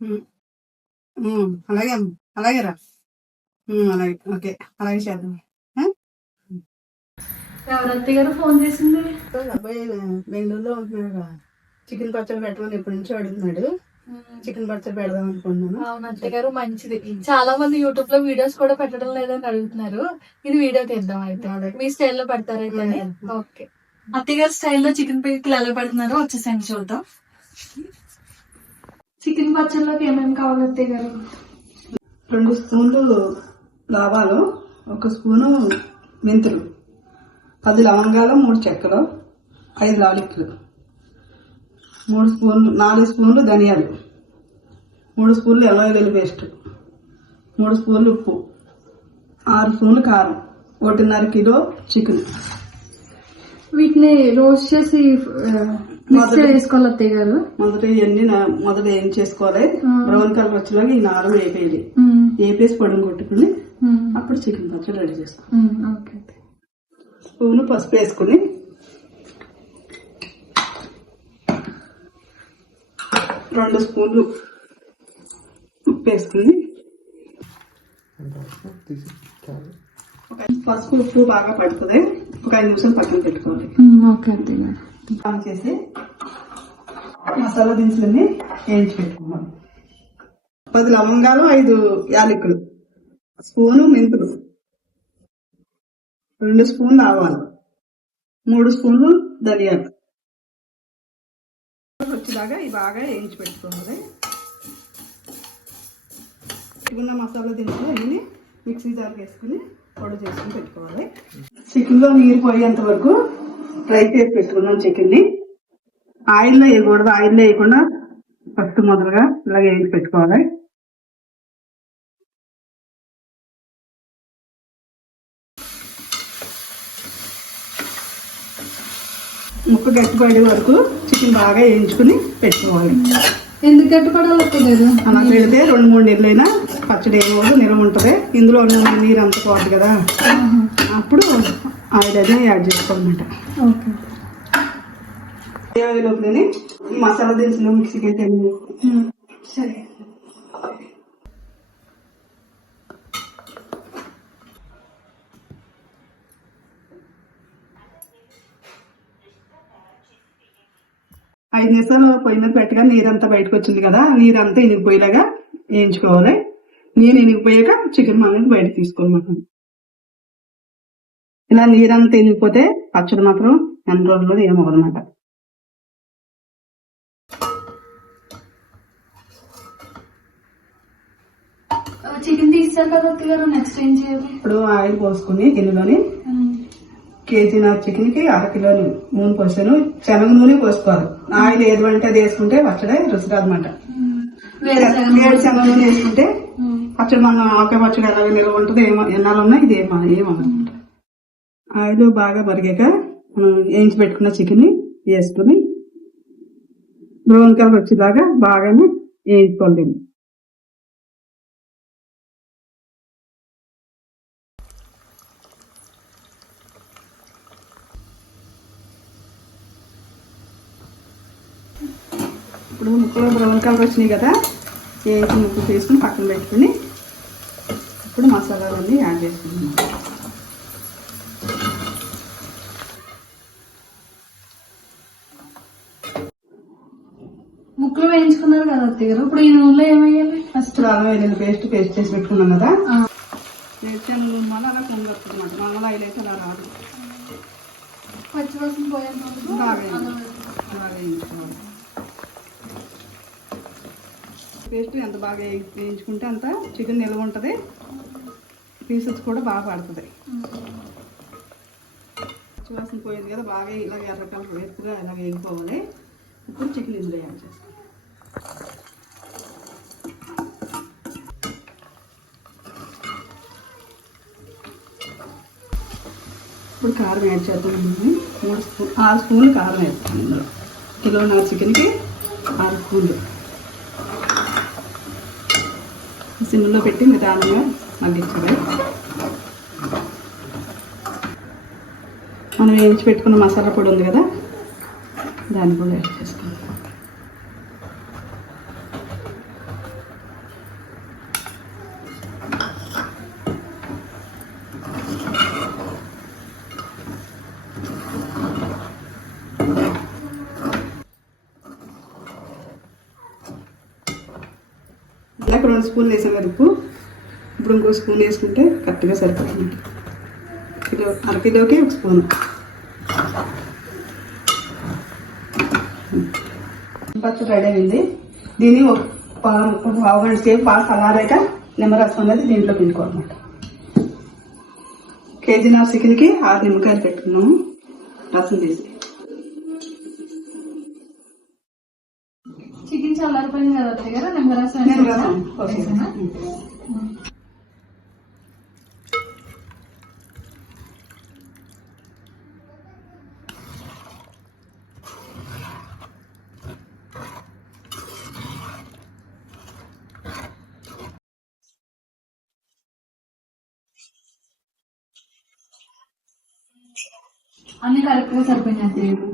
హ్మ్. అలాగే అమ్మ. అలాగే రా. అలాగే. ఓకే. అలాగే చేద్దాం. ఆ? ఎవరు అత్తయ్య గారు ఫోన్ చేసింది? అబ్బాయి బెంగళూరులో ఉంటున్నాడు రా. చికెన్ పచ్చడి పెట్టమని ఎప్పటి నుంచో అడుగుతున్నాడు. చికెన్ పచ్చడి పెడదాం అనుకుంటున్నాను. అవును అత్తయ్య గారు, మంచిది. చాలా మంది యూట్యూబ్ లో వీడియోస్ కూడా పెట్టడం లేదని అడుగుతున్నారు. ఇది వీడియో తీద్దాం అయితే. మీ స్టైల్లో పెడతారు అయితే. ఓకే. అత్తయ్య గారు స్టైల్లో చికెన్ పిక్కలు ఎలా పెడుతున్నారో వచ్చేసండి చూద్దాం. చికెన్ పచ్చడిలోకి ఏమేమి కావాలి అత్తయ్య గారు? 2 స్పూన్లు ఆవాలు, 1 స్పూను మెంతులు, 10 లవంగాలు, 3 చెక్కలు, 5 లాలిక్లు, 4 స్పూన్లు ధనియాలు, 3 స్పూన్లు అల్లం వెల్లుల్లి పేస్ట్, 3 స్పూన్లు ఉప్పు, 6 స్పూన్లు కారం, 1.5 కిలో చికెన్. వీటిని రోస్ట్ చేసి వేసుకోవాలి అత్తయ్య గారు. మొదట ఏం చేసుకోవాలి, బ్రౌన్ కలర్ వచ్చేలాగా ఈ నారం వేపేయాలి. వేపేసి పొడిని కొట్టుకుని అప్పుడు చికెన్ పచ్చడి రెడీ చేసుకోవాలి. స్పూన్ పసుపు వేసుకుని, 2 స్పూన్లు ఉప్పు వేసుకుని, పసుపు ఉప్పు బాగా పడుతుంది. ఒక 5 నిమిషాలు పక్కన పెట్టుకోవాలి. ఆన్ చేసి మసాలా దినుసులన్నీ వేయించి పెట్టుకోవాలి. 10 లవంగాలు, 5 యాలకులు, స్పూను మెంతులు, 2 స్పూన్లు ఆవాలు, 3 స్పూన్లు ధనియాలు వచ్చేలాగా ఇవి బాగా వేయించి పెట్టుకోవాలి. ఇగున్న మసాలా దినుసులు అన్ని మిక్సీ జార్కి వేసుకుని పొడి చేసుకుని పెట్టుకోవాలి. చికెన్ లో నీరు పోయేంత వరకు ఫ్రై చేసి పెట్టుకున్నాం చికెన్ ని. ఆయిల్లో వేయకూడదు, ఆయిల్లో వేయకుండా ఫస్ట్ మొదలుగా ఇలాగ వేయించి పెట్టుకోవాలి. ముక్క గట్టిపడే వరకు చికెన్ బాగా వేయించుకుని పెట్టుకోవాలి. ఎందుకు గట్టిపడాలి? అలా పెడితే 2-3 నెలలైనా పచ్చడి ఏమో నిల్వ ఉంటుంది. ఇందులో ఉన్న నీరు అంత పోదు కదా, అప్పుడు ఆయిల్ అదే యాడ్ చేసుకోవాలన్నమాట. లోపలని మసాలా దినుసులు మిక్సీకి అయితే సరే. ఐదు నిమిషాలు పొయ్యి మీద పెట్టగా నీరంతా బయటకు వచ్చింది కదా, నీరంతా ఇనిగిపోయేలాగా వేయించుకోవాలి. నీరు ఇనిగిపోయాక చికెన్ మనం బయటకు తీసుకోవాలన్నమాట. ఇలా నీరంతా ఇనిగిపోతే పచ్చడి మాత్రం ఎన్ని రోజుల్లో ఏమవ్వదన్నమాట. చికెన్ తీస్తారు కదా గారు, నెక్స్ట్ ఏం చేయాలి? ఇప్పుడు ఆయిల్ పోసుకుని గిన్నెలోని కేజీన్నర చికెన్ కి 1/2 కిలో నూనె పోసాను. శనగ నూనె పోసుకోవాలి. ఆయిల్ ఏది అంటే అది వేసుకుంటే పచ్చడి రుచి రాదన్నమాట. వేడి శనగ నూనె వేసుకుంటే పచ్చడి మనం ఆకే పచ్చడి ఎలాగ నిల్వ ఉంటుంది, ఎన్నాళ్ళున్నా ఇది ఏమన్నమాట. ఆయిల్ బాగా మరిగాక మనం వేయించి పెట్టుకున్న చికెన్ ని వేసుకుని బ్రౌన్ కలర్ వచ్చేలాగా బాగానే వేయించుకోండి. ఇప్పుడు ముక్కలు బ్రౌన్ కలర్ వచ్చినాయి కదా, వేయించి ముక్కలు తీసుకుని పక్కన పెట్టుకుని ఇప్పుడు మసాలాలన్నీ యాడ్ చేసుకుంటున్నాం. ముక్కలు వేయించుకున్నారు కదా అత్తయ్య గారు, ఇప్పుడు ఈ నూనెలో ఏమయ్యాలి? ఫస్ట్ అల్లం వెల్లుల్లి పేస్ట్ చేసి పెట్టుకున్నాం కదా, వేరుశనగ నూనె వల్ల అలా కొంగొస్తుంది అన్నమాట. మామూలు ఆయిల్ అయితే అలా రాదు. పచ్చివాసన పోయేందుకు బాగా వేయించుకోవాలి. పేస్ట్ ఎంత బాగా వేయించుకుంటే అంత చికెన్ నిల్వ ఉంటుంది, పీసెస్ కూడా బాగా పడుతుంది. పచ్చివాసన పోయింది కదా, బాగా ఇలా ఎర్ర కలర్ వేపుగా ఇలా వేగిపోవాలి. ఇప్పుడు చికెన్ ఇందులో యాడ్ చేస్తాం. ఇప్పుడు కారం యాడ్ చేద్దాం. 6 స్పూన్లు కారం వేస్తాం. ఇందులో కిలోన్నర చికెన్కి 6 స్పూన్లు. సిమ్లో పెట్టి నిదానంగా మగ్గించాలి. మనం వేయించి పెట్టుకున్న మసాలా పొడి ఉంది కదా, దాన్ని కూడా యాడ్ చేసుకోవాలి. ఇందాక 2 స్పూన్లు వేసాం కదా ఉప్పు, ఇప్పుడు ఇంకో స్పూన్ వేసుకుంటే కరెక్ట్గా సరిపోతుంది. అరకిలోకి 1 స్పూన్. పచ్చడి రెడీ అయింది. దీన్ని ఒక పావు గంట సేపు బాగా చల్లారాక నిమ్మరసం అనేది దీంట్లో పిండుకోవాలన్నమాట. కేజీన్నర చికెన్కి 6 నిమ్మకాయలు పెట్టుకున్నాము రసం తీసి. చికెన్ చల్లారిపోయింది కదా అత్తయ్య గారు, నిమ్మరసం నిమ్మరసం వేసేనా? అన్ని కరెక్ట్ గా సరిపోయినాయి అత్తయ్య గారు.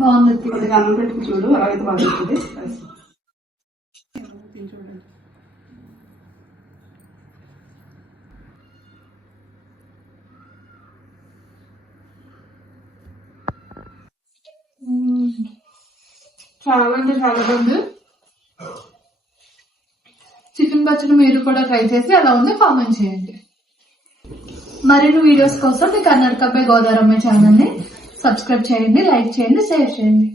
బాగుంది అత్తయ్య గారు. కొద్దిగా అన్నం పెట్టుకు చూడు, అలాగైతే బాగా వస్తుంది. చాలా అంటే చాలా బాగుంది. చికెన్ పచ్చడి మీరు కూడా ట్రై చేసి ఎలా ఉందో కామెంట్ చేయండి. మరిన్ని వీడియోస్ కోసం మీ కర్ణాటక బై గోదావరమ్మ ఛానల్ ని సబ్స్క్రైబ్ చేయండి, లైక్ చేయండి, షేర్ చేయండి.